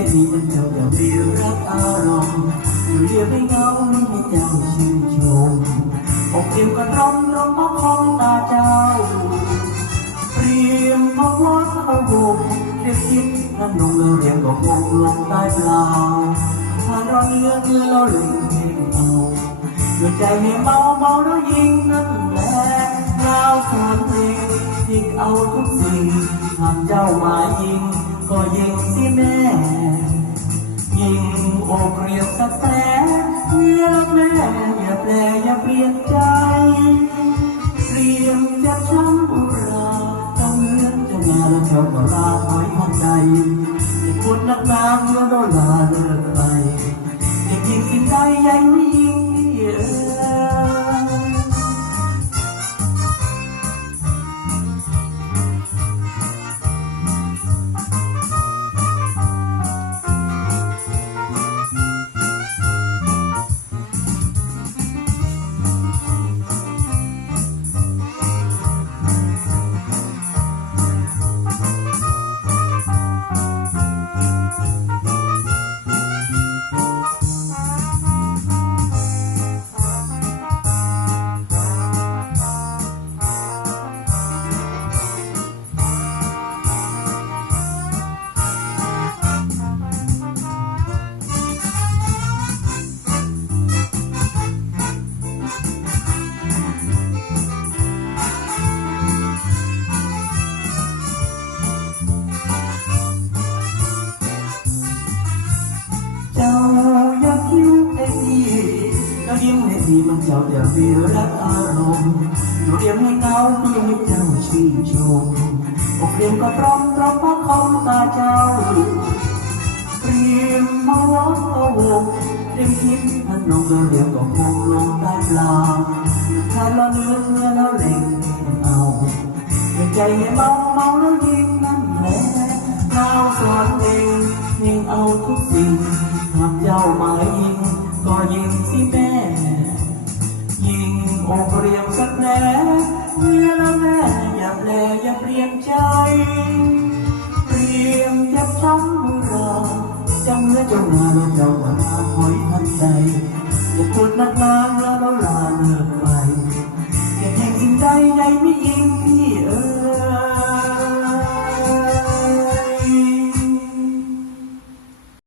ให้ที่มันเท่ากัเรียวรับอารมณ์อยู่เรียบไม่เงาไม่มีเจ้าชื่นชมอกเดียวกระร้องร้องมององตาเจ้าเปรียมพอว่าเอาบุกเด็กคิดนั่นนองเราเรียงก็คงลงใต้เปล่าผ่านเอนเนื้อเกลือเราหลึงเพลงเอาดวใจเมียเมาเมาแล้วยิงนั่นแหละเงาสวนเพลงยิงเอาทุกสิ่งทำเจ้ามายิง ก็ยิงสิแม่ โอเกรียบสักแผลเพื่อแม่อย่าแปลอย่าเปลี่ยนใจเตรียมจะช้ำอุราต้องเลื่อนจะมาแล้วเจ้าก็ลาถอยทางใดจะปวดนักหนาเมื่อโดนลา มันเจ้าเดี๋ยวพี่รักอารมณ์อยู่เรียมให้เงาเพื่อให้เจ้าชื่นชมอกเรียมก็พร้อมพร้อมพระคมตาเจ้าเตรียมมาวัดเอาวงเตรียมคิดพันลงแล้วเรียมก็คงลงได้ปลาถ้าเราเนื้อเนื้อแล้วเล่งเอาอย่าใจให้เมาเมาแล้วยิงนั่น ยิงอกเรียมสักแน่เมื่อแล้วแม่อย่าแปลอย่าเปลี่ยนใจ เปลี่ยมยับช้ำมือเราจำเนื้อเจ้านาเราเจ้าว่านาหอยทันใดอย่าปวดนักนานแล้วเราลาเลิกไปอย่าแทงสิ่งใดใดไม่ยิ